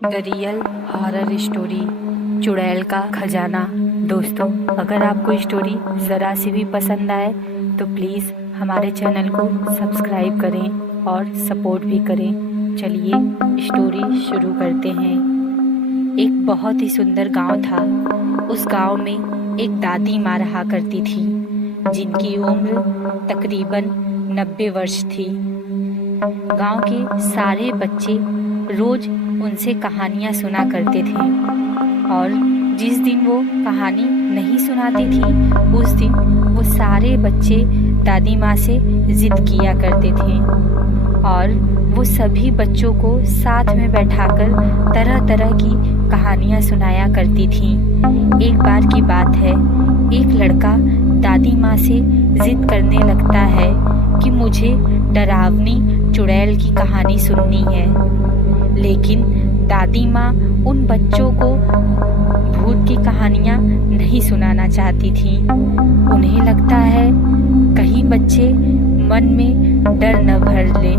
The real horror story चुड़ैल का खजाना। दोस्तों, अगर आपको स्टोरी ज़रा सी भी पसंद आए तो प्लीज़ हमारे चैनल को सब्सक्राइब करें और सपोर्ट भी करें। चलिए स्टोरी शुरू करते हैं। एक बहुत ही सुंदर गांव था। उस गांव में एक दादी माँ रहा करती थी, जिनकी उम्र तकरीबन 90 वर्ष थी। गांव के सारे बच्चे रोज उनसे कहानियाँ सुना करते थे, और जिस दिन वो कहानी नहीं सुनाती थी उस दिन वो सारे बच्चे दादी माँ से ज़िद किया करते थे, और वो सभी बच्चों को साथ में बैठाकर तरह तरह की कहानियाँ सुनाया करती थी। एक बार की बात है, एक लड़का दादी माँ से ज़िद करने लगता है कि मुझे डरावनी चुड़ैल की कहानी सुननी है। लेकिन दादी माँ उन बच्चों को भूत की कहानियाँ नहीं सुनाना चाहती थी। उन्हें लगता है कहीं बच्चे मन में डर न भर ले।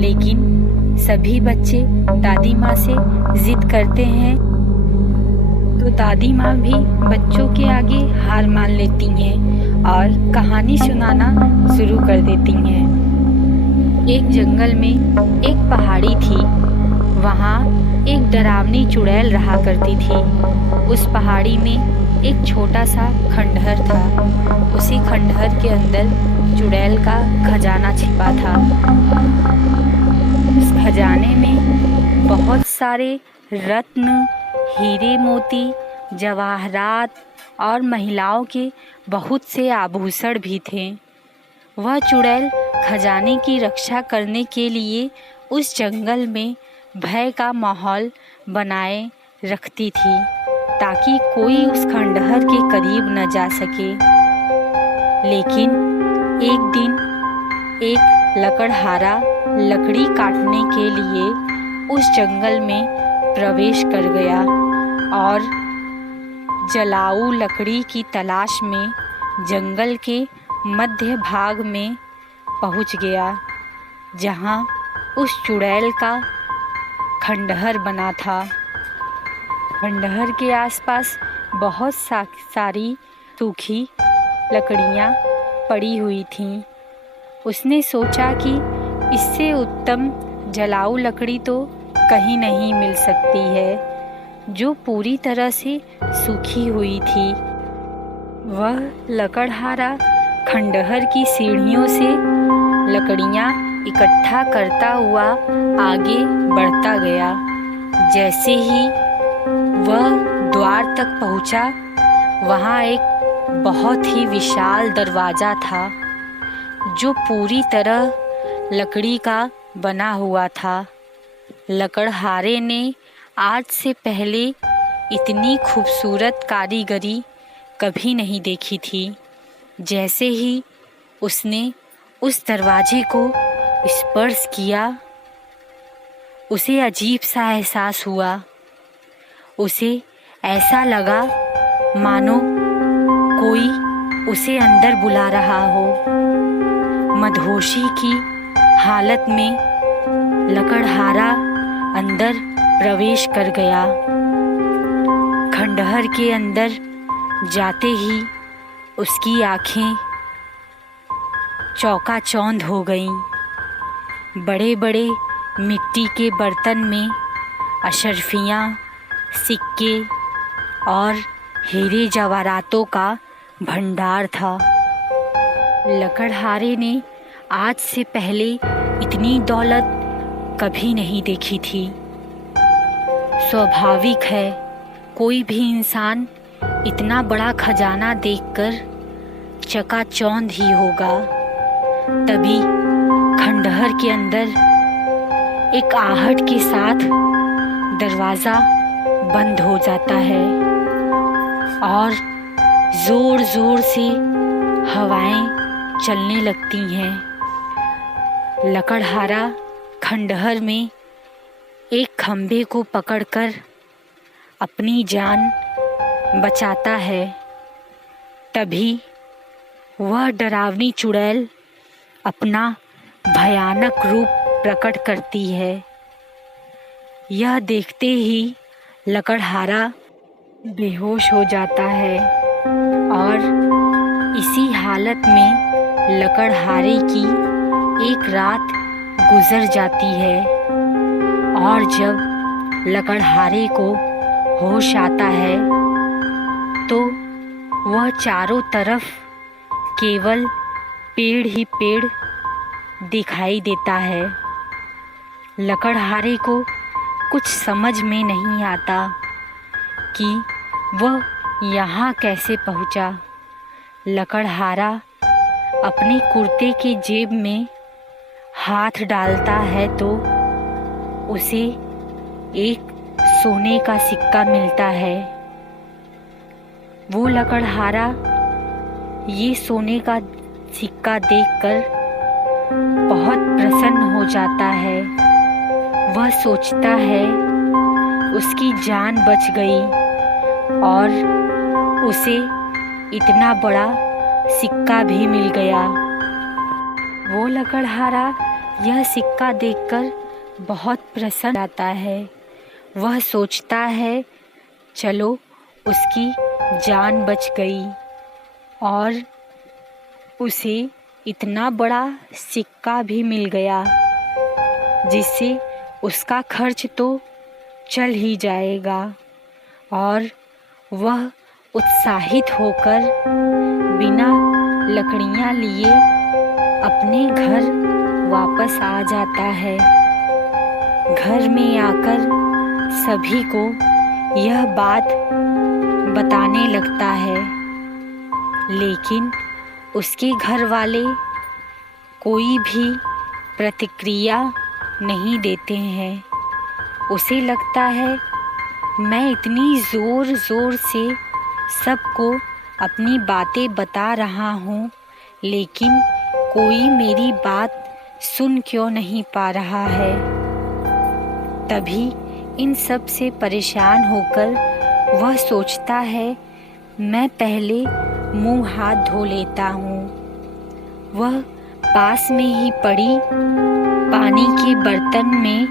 लेकिन सभी बच्चे दादी माँ से जिद करते हैं तो दादी माँ भी बच्चों के आगे हार मान लेती हैं और कहानी सुनाना शुरू कर देती हैं। एक जंगल में एक पहाड़ी थी। वहाँ एक डरावनी चुड़ैल रहा करती थी। उस पहाड़ी में एक छोटा सा खंडहर था। उसी खंडहर के अंदर चुड़ैल का खजाना छिपा था। उस खजाने में बहुत सारे रत्न, हीरे मोती, जवाहरात और महिलाओं के बहुत से आभूषण भी थे। वह चुड़ैल खजाने की रक्षा करने के लिए उस जंगल में भय का माहौल बनाए रखती थी, ताकि कोई उस खंडहर के करीब न जा सके। लेकिन एक दिन एक लकड़हारा लकड़ी काटने के लिए उस जंगल में प्रवेश कर गया और जलाऊ लकड़ी की तलाश में जंगल के मध्य भाग में पहुंच गया, जहां उस चुड़ैल का खंडहर बना था। खंडहर के आसपास बहुत सारी सूखी लकड़ियां पड़ी हुई थीं। उसने सोचा कि इससे उत्तम जलाऊ लकड़ी तो कहीं नहीं मिल सकती है, जो पूरी तरह से सूखी हुई थी। वह लकड़हारा खंडहर की सीढ़ियों से लकड़ियां इकट्ठा करता हुआ आगे बढ़ता गया। जैसे ही वह द्वार तक पहुंचा, वहां एक बहुत ही विशाल दरवाज़ा था, जो पूरी तरह लकड़ी का बना हुआ था। लकड़हारे ने आज से पहले इतनी खूबसूरत कारीगरी कभी नहीं देखी थी। जैसे ही उसने उस दरवाजे को स्पर्श किया, उसे अजीब सा एहसास हुआ। उसे ऐसा लगा मानो कोई उसे अंदर बुला रहा हो। मदहोशी की हालत में लकड़हारा अंदर प्रवेश कर गया। खंडहर के अंदर जाते ही उसकी आँखें चौकाचौंध हो गईं। बड़े बड़े मिट्टी के बर्तन में अशर्फियाँ, सिक्के और हीरे जवाहरातों का भंडार था। लकड़हारे ने आज से पहले इतनी दौलत कभी नहीं देखी थी। स्वाभाविक है, कोई भी इंसान इतना बड़ा खजाना देखकर चकाचौंध ही होगा। तभी खंडहर के अंदर एक आहट के साथ दरवाज़ा बंद हो जाता है और ज़ोर ज़ोर से हवाएं चलने लगती हैं। लकड़हारा खंडहर में एक खंभे को पकड़कर अपनी जान बचाता है। तभी वह डरावनी चुड़ैल अपना भयानक रूप प्रकट करती है। यह देखते ही लकड़हारा बेहोश हो जाता है और इसी हालत में लकड़हारे की एक रात गुजर जाती है। और जब लकड़हारे को होश आता है तो वह चारों तरफ केवल पेड़ ही पेड़ दिखाई देता है। लकड़हारे को कुछ समझ में नहीं आता कि वह यहाँ कैसे पहुँचा। लकड़हारा अपने कुर्ते के जेब में हाथ डालता है तो उसे एक सोने का सिक्का मिलता है। वो लकड़हारा ये सोने का सिक्का देखकर बहुत प्रसन्न हो जाता है। वह सोचता है उसकी जान बच गई और उसे इतना बड़ा सिक्का भी मिल गया। वो लकड़हारा यह सिक्का देखकर बहुत प्रसन्न आता है। वह सोचता है चलो उसकी जान बच गई और उसे इतना बड़ा सिक्का भी मिल गया जिससे उसका खर्च तो चल ही जाएगा। और वह उत्साहित होकर बिना लकड़ियाँ लिए अपने घर वापस आ जाता है। घर में आकर सभी को यह बात बताने लगता है, लेकिन उसके घर वाले कोई भी प्रतिक्रिया नहीं देते हैं। उसे लगता है मैं इतनी ज़ोर ज़ोर से सबको अपनी बातें बता रहा हूँ, लेकिन कोई मेरी बात सुन क्यों नहीं पा रहा है। तभी इन सब से परेशान होकर वह सोचता है मैं पहले मुंह हाथ धो लेता हूँ। वह पास में ही पड़ी पानी के बर्तन में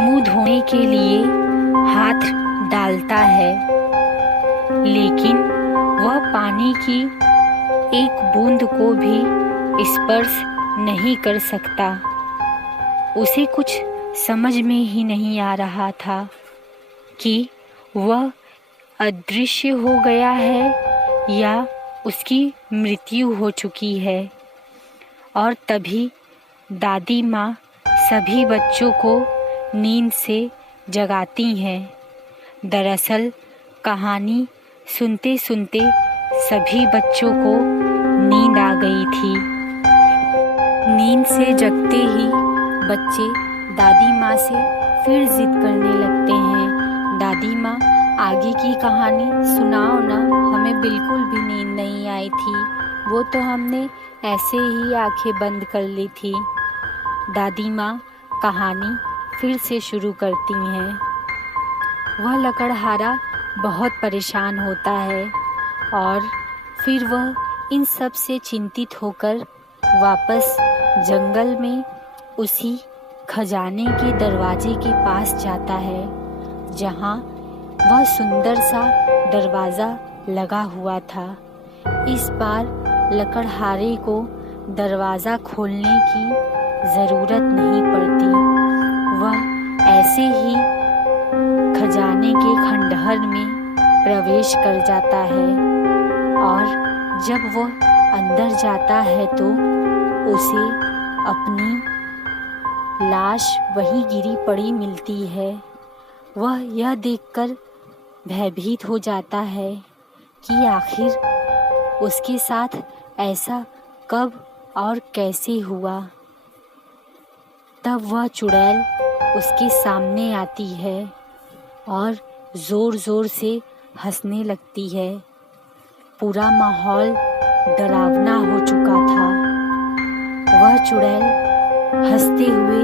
मुंह धोने के लिए हाथ डालता है, लेकिन वह पानी की एक बूंद को भी स्पर्श नहीं कर सकता। उसे कुछ समझ में ही नहीं आ रहा था कि वह अदृश्य हो गया है या उसकी मृत्यु हो चुकी है। और तभी दादी माँ सभी बच्चों को नींद से जगाती हैं। दरअसल कहानी सुनते सुनते सभी बच्चों को नींद आ गई थी। नींद से जगते ही बच्चे दादी माँ से फिर जिद करने लगते हैं, दादी माँ आगे की कहानी सुनाओ ना, हमें बिल्कुल भी नींद नहीं आई थी, वो तो हमने ऐसे ही आंखें बंद कर ली थी। दादी माँ कहानी फिर से शुरू करती हैं। वह लकड़हारा बहुत परेशान होता है और फिर वह इन सब से चिंतित होकर वापस जंगल में उसी खजाने के दरवाजे के पास जाता है जहाँ वह सुंदर सा दरवाज़ा लगा हुआ था। इस बार लकड़हारे को दरवाज़ा खोलने की ज़रूरत नहीं पड़ती। वह ऐसे ही खजाने के खंडहर में प्रवेश कर जाता है और जब वह अंदर जाता है तो उसे अपनी लाश वहीं गिरी पड़ी मिलती है। वह यह देखकर भयभीत हो जाता है कि आखिर उसके साथ ऐसा कब और कैसे हुआ। तब वह चुड़ैल उसके सामने आती है और ज़ोर ज़ोर से हंसने लगती है। पूरा माहौल डरावना हो चुका था। वह चुड़ैल हंसते हुए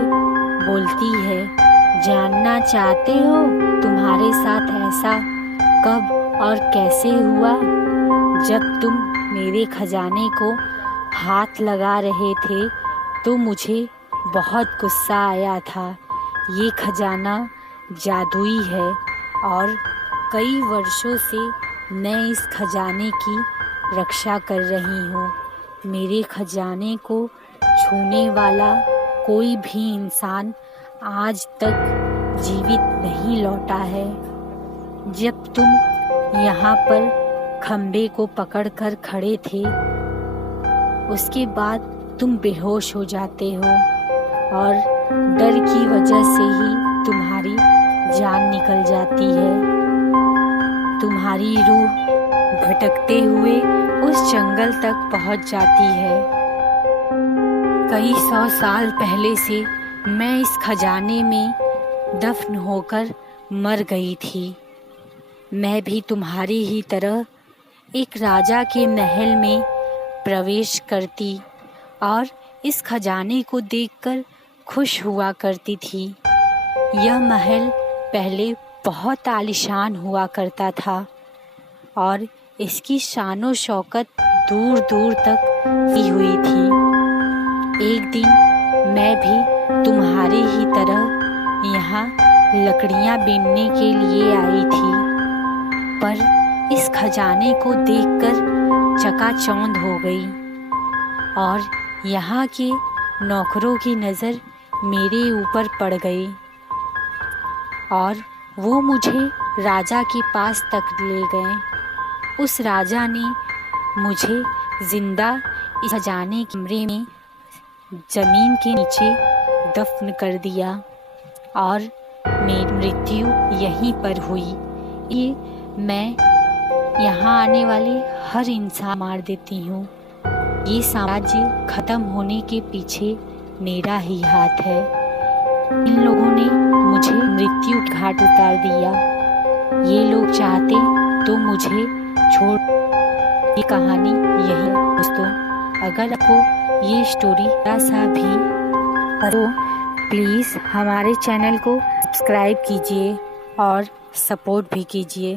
बोलती है, जानना चाहते हो तुम्हारे साथ ऐसा कब और कैसे हुआ? जब तुम मेरे खजाने को हाथ लगा रहे थे तो मुझे बहुत गुस्सा आया था। ये खजाना जादुई है और कई वर्षों से मैं इस खजाने की रक्षा कर रही हूँ। मेरे खजाने को छूने वाला कोई भी इंसान आज तक जीवित नहीं लौटा है। जब तुम यहाँ पर खंबे को पकड़कर खड़े थे, उसके बाद तुम बेहोश हो जाते हो और डर की वजह से ही तुम्हारी जान निकल जाती है। तुम्हारी रूह भटकते हुए उस जंगल तक पहुंच जाती है। कई 100 साल पहले से मैं इस खजाने में दफन होकर मर गई थी। मैं भी तुम्हारी ही तरह एक राजा के महल में प्रवेश करती और इस खजाने को देखकर खुश हुआ करती थी। यह महल पहले बहुत आलीशान हुआ करता था और इसकी शानो शौकत दूर दूर तक ही हुई थी। एक दिन मैं भी तुम्हारी ही तरह यहाँ लकड़ियाँ बीनने के लिए आई थी, पर इस खजाने को देखकर चकाचौंध हो गई और यहाँ के नौकरों की नज़र मेरे ऊपर पड़ गई और वो मुझे राजा के पास तक ले गए। उस राजा ने मुझे जिंदा इस खजाने के कमरे में ज़मीन के नीचे दफन कर दिया और मेरी मृत्यु यहीं पर हुई। ये मैं यहाँ आने वाले हर इंसान मार देती हूँ। ये साम्राज्य खत्म होने के पीछे मेरा ही हाथ है। इन लोगों ने मुझे मृत्यु के घाट उतार दिया। ये लोग चाहते तो मुझे छोड़। ये कहानी यही है दोस्तों। अगर आपको ये स्टोरी थोड़ा सा भी तो प्लीज़ हमारे चैनल को सब्सक्राइब कीजिए और सपोर्ट भी कीजिए।